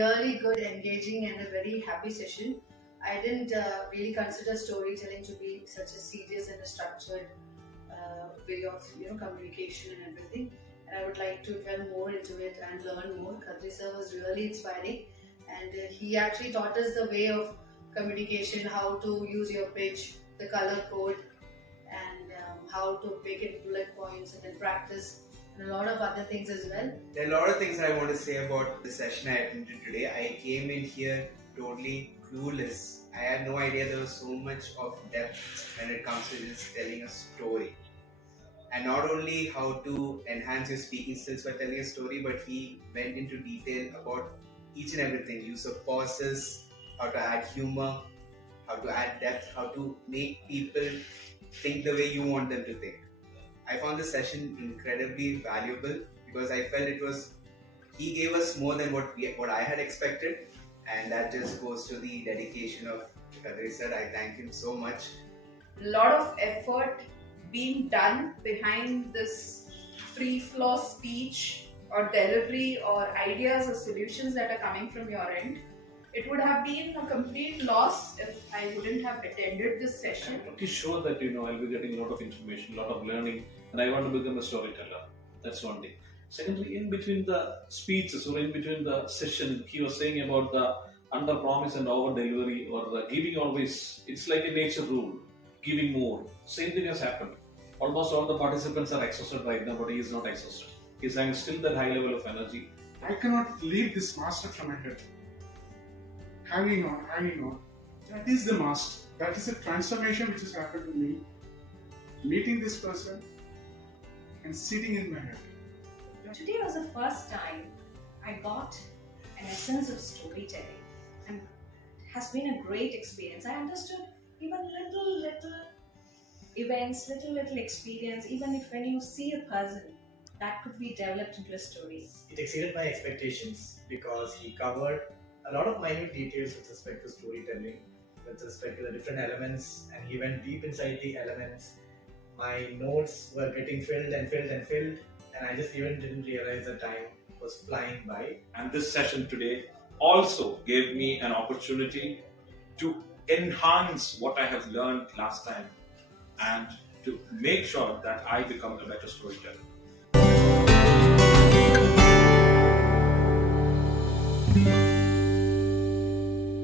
really good, engaging, and a very happy session. I didn't really consider storytelling to be such a serious and a structured way of communication and everything. And I would like to delve more into it and learn more. Khatri sir was really inspiring, and he actually taught us the way of communication, how to use your pitch, the color code, and how to make it bullet points and then practice, and a lot of other things as well. There are a lot of things I want to say about the session I attended today. I came in here totally clueless. I had no idea there was so much of depth when it comes to just telling a story. And not only how to enhance your speaking skills by telling a story, but he went into detail about each and everything. Use of pauses, how to add humor, how to add depth, how to make people think the way you want them to think. I found the session incredibly valuable because I felt he gave us more than what I had expected, and that just goes to the dedication of Kadri sir. I thank him so much. A lot of effort being done behind this free flow speech or delivery or ideas or solutions that are coming from your end. It would have been a complete loss if I wouldn't have attended this session. I'm pretty sure that I'll be getting a lot of information, a lot of learning, and I want to become a storyteller. That's one thing. Secondly, in between the speeches or in between the session, he was saying about the under promise and over delivery, or the giving always. It's like a nature rule, giving more. Same thing has happened. Almost all the participants are exhausted right now, but he is not exhausted. He's having still that high level of energy. I cannot leave this master from my head. Hanging on. That is the master. That is a transformation which has happened to me. Meeting this person and sitting in my head. Today was the first time I got an essence of storytelling, and it has been a great experience. I understood even little events, little experience, even if when you see a person, that could be developed into a story. It exceeded my expectations because he covered a lot of minute details with respect to storytelling, with respect to the different elements, and he went deep inside the elements. My notes were getting filled, and I just even didn't realize the time was flying by. And this session today also gave me an opportunity to enhance what I have learned last time and to make sure that I become a better storyteller.